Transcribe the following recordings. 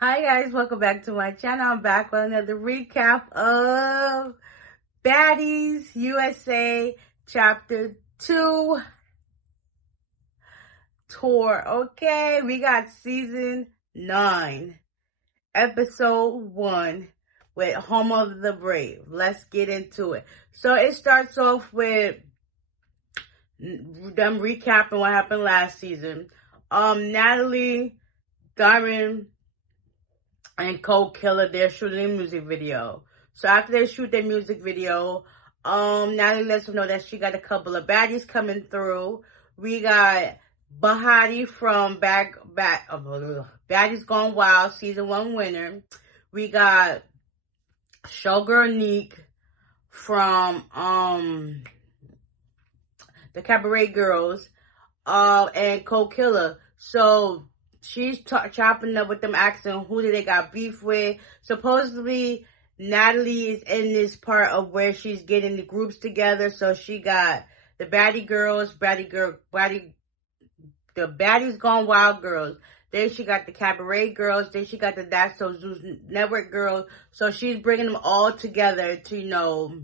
Hi guys, welcome back to my channel. I'm back with another recap of Baddies USA Chapter 2 Tour. Okay, we got Season 9, Episode 1 with Home of the Brave. Let's get into it. So it starts off with them recapping what happened last season. Natalie, Diamond, and Cold Killer, they're shooting a music video. So after they shoot their music video, Natalie lets them know that she got a couple of baddies coming through. We got Bahati from Baddies Gone Wild, Season 1 winner. We got Showgirl Neek from the Cabaret Girls, and Cold Killer. So she's chopping up with them, asking who did they got beef with. Supposedly, Natalie is in this part of where she's getting the groups together. So she got the Baddie Girls, the Baddies Gone Wild Girls. Then she got the Cabaret Girls. Then she got the That's So Zeus Network Girls. So she's bringing them all together to,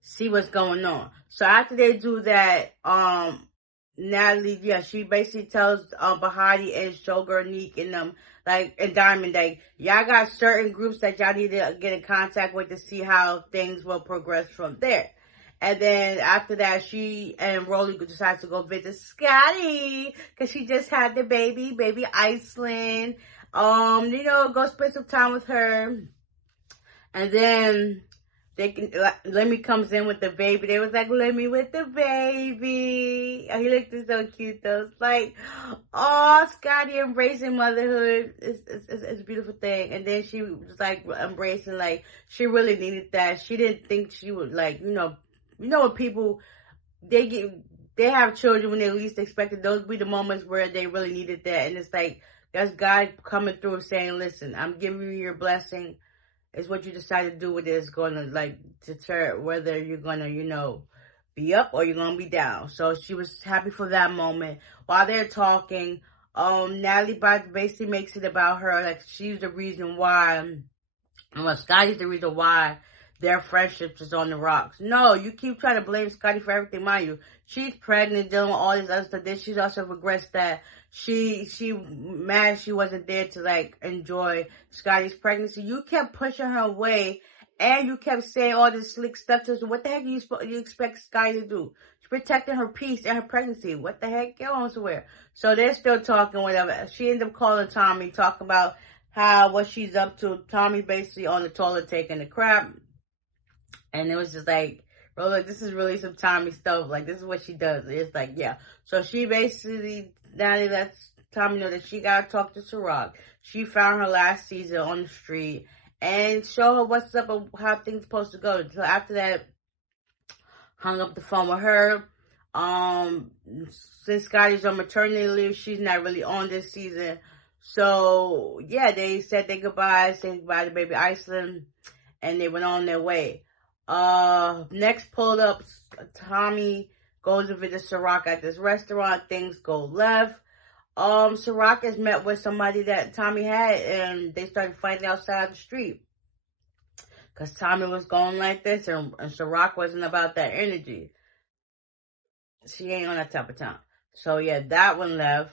see what's going on. So after they do that, Natalie, she basically tells Bahati and Showgirl Neek and them, and Diamond, y'all got certain groups that y'all need to get in contact with to see how things will progress from there. And then after that, she and Rolly decides to go visit Scotty because she just had the baby Iceland. Go spend some time with her. And then Lemmy comes in with the baby. They was like, Lemmy with the baby. Oh, he looked so cute though. It's like, oh, Scotty embracing motherhood. It's a beautiful thing. And then she was like embracing, she really needed that. She didn't think she would when people they have children when they least expected. Those be the moments where they really needed that. And it's like that's God coming through saying, listen, I'm giving you your blessing. It's what you decide to do with it is going to deter whether you're going to, be up or you're going to be down. So she was happy for that moment. While they're talking, Natalie basically makes it about her. She's the reason why, Scotty's the reason why their friendship is on the rocks. No, you keep trying to blame Scotty for everything, mind you. She's pregnant, dealing with all this other stuff. Then she's also regrets that she mad she wasn't there to enjoy Scotty's pregnancy. You kept pushing her away, and you kept saying all this slick stuff to her. What the heck you expect Scotty to do? She's protecting her peace and her pregnancy. What the heck? Get on somewhere. So they're still talking, whatever. She ended up calling Tommy, talking about what she's up to. Tommy basically on the toilet taking a crap. And it was just this is really some Tommy stuff. This is what she does. It's yeah. So she basically, Natalie lets Tommy know that she got to talk to Ciroc. She found her last season on the street and show her what's up and how things supposed to go. So after that, hung up the phone with her. Since Scotty's on maternity leave, she's not really on this season. So, yeah, they said their goodbyes, saying goodbye to baby Iceland, and they went on their way. Next pulled up, Tommy goes to visit Ciroc at this restaurant. Things go left. Ciroc is met with somebody that Tommy had, and they started fighting outside the street. Because Tommy was going like this, and Ciroc wasn't about that energy. She ain't on that type of time. So, yeah, that one left.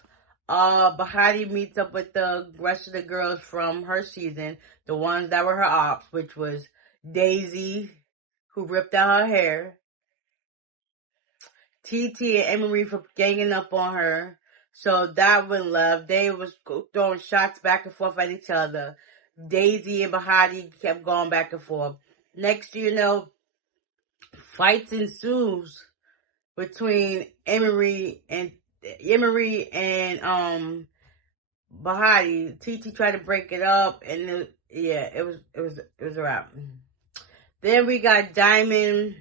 Bahati meets up with the rest of the girls from her season, the ones that were her ops, which was Daisy, who ripped out her hair, TT and Emery for ganging up on her. So that one left. They was throwing shots back and forth at each other. Daisy and Bahati kept going back and forth. Next, fights ensues between Emery and Bahati. TT tried to break it up, and it was a wrap. Then we got Diamond,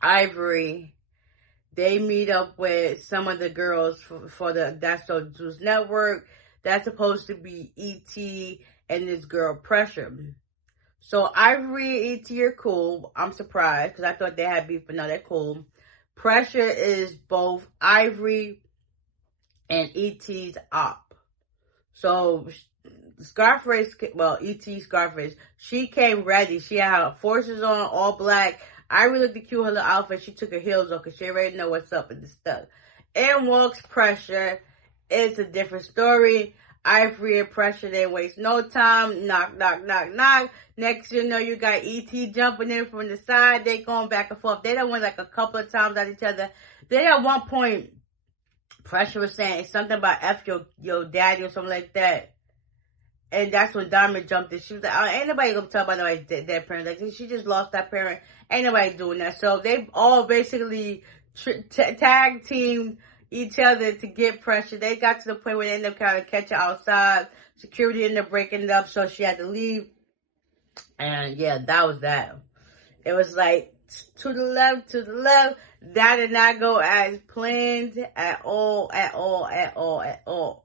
Ivory. They meet up with some of the girls for the That's So Zeus Network. That's supposed to be E.T. and this girl Pressure. So Ivory and E.T. are cool. I'm surprised because I thought they had beef, but no, they're cool. Pressure is both Ivory and E.T.'s op. So Scarface, well, E.T. Scarface, she came ready. She had her forces on, all black. I really looked cute, her little outfit. She took her heels off because she already know what's up with this stuff. In walks Pressure. It's a different story. Ivory and Pressure didn't waste no time. Knock, knock, knock, knock. Next you know, you got E.T. jumping in from the side. They going back and forth. They done went like a couple of times at each other. Then at one point, Pressure was saying something about F your daddy or something like that. And that's when Diamond jumped in. She was like, oh, ain't nobody gonna tell about nobody's dead parent. Like, she just lost that parent. Ain't nobody doing that. So they all basically tag teamed each other to get Pressure. They got to the point where they ended up kind of catching her outside. Security ended up breaking it up, so she had to leave. And yeah, that was that. It was like, to the left, to the left. That did not go as planned at all, at all, at all, at all.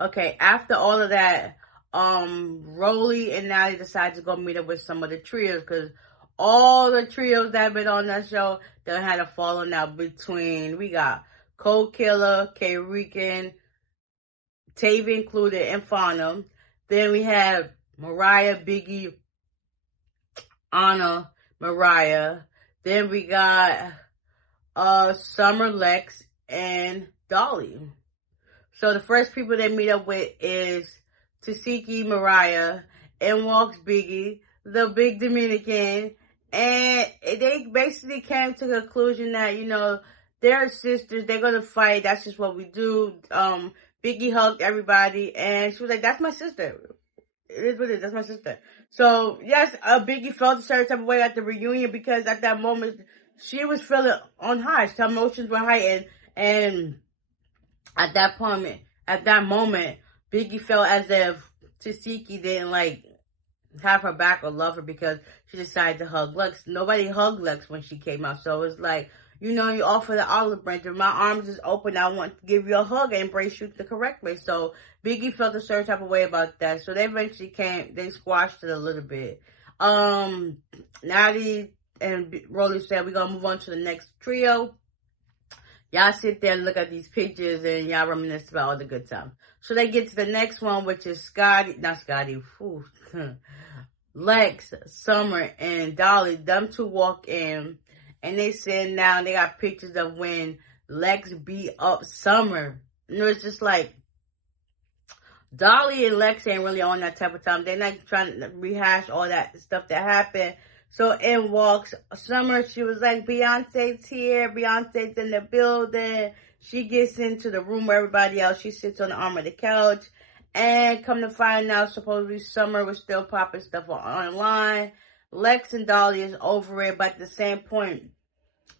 Okay, after all of that, Rolly and Natalie decided to go meet up with some of the trios, because all the trios that have been on that show, they had a falling out between, we got Cold Killer, K-Rican, Tavy included, and Fauna. Then we have Mariah, Biggie, Anna, Mariah. Then we got Summer, Lex, and Dolly. So the first people they meet up with is Tasiki, Mariah, and walks Biggie, the big Dominican, and they basically came to the conclusion that, you know, they're sisters, they're gonna fight, that's just what we do. Biggie hugged everybody, and she was like, that's my sister. It is what it is, that's my sister. So, yes, Biggie felt a certain type of way at the reunion, because at that moment, she was feeling on high, her emotions were heightened, and at that moment, Biggie felt as if Tasiki didn't like have her back or love her because she decided to hug Lex. Nobody hugged Lex when she came out, so it's like, you know, you offer the olive branch. If my arms is open, I want to give you a hug and embrace you the correct way. So Biggie felt a certain type of way about that. So they eventually they squashed it a little bit. Natty and Rolly said, we're gonna move on to the next trio. Y'all sit there and look at these pictures and y'all reminisce about all the good times. So they get to the next one, which is Lex, Summer, and Dolly. Them two walk in and they sit down. They got pictures of when Lex beat up Summer. You know, it's just like, Dolly and Lex ain't really on that type of time. They're not trying to rehash all that stuff that happened. So in walks Summer. She was like, Beyonce's here. Beyonce's in the building. She gets into the room where everybody else. She sits on the arm of the couch. And come to find out, supposedly Summer was still popping stuff online. Lex and Dolly is over it. But at the same point,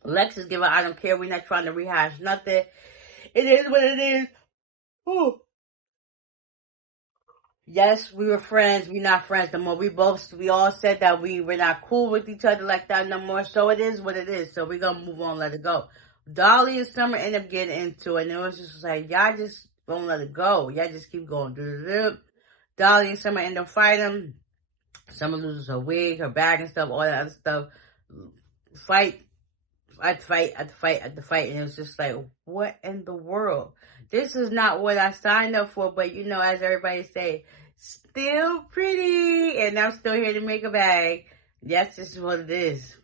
Lex is giving, I don't care. We're not trying to rehash nothing. It is what it is. Ooh. Yes, we were friends. We're not friends no more. We all said that we were not cool with each other like that no more. So it is what it is. So we're going to move on, let it go. Dolly and Summer end up getting into it. And it was just like, y'all just don't let it go. Y'all just keep going. Dolly and Summer end up fighting. Summer loses her wig, her bag and stuff, all that other stuff. Fight. And it was just like, what in the world? This is not what I signed up for, but you know, as everybody say, still pretty, and I'm still here to make a bag. Yes, this is what it is.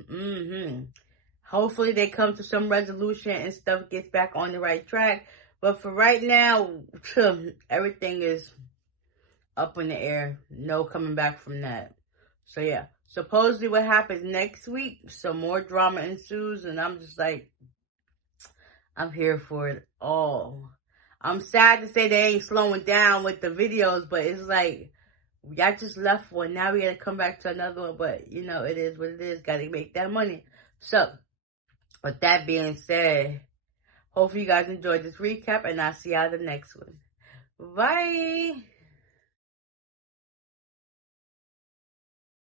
Hopefully they come to some resolution and stuff gets back on the right track. But for right now, everything is up in the air. No coming back from that. So yeah, supposedly what happens next week, some more drama ensues, and I'm just like, I'm here for it all. I'm sad to say they ain't slowing down with the videos, but it's like, y'all just left one. Now we gotta come back to another one, but you know, it is what it is. Gotta make that money. So, with that being said, hopefully you guys enjoyed this recap, and I'll see y'all the next one. Bye!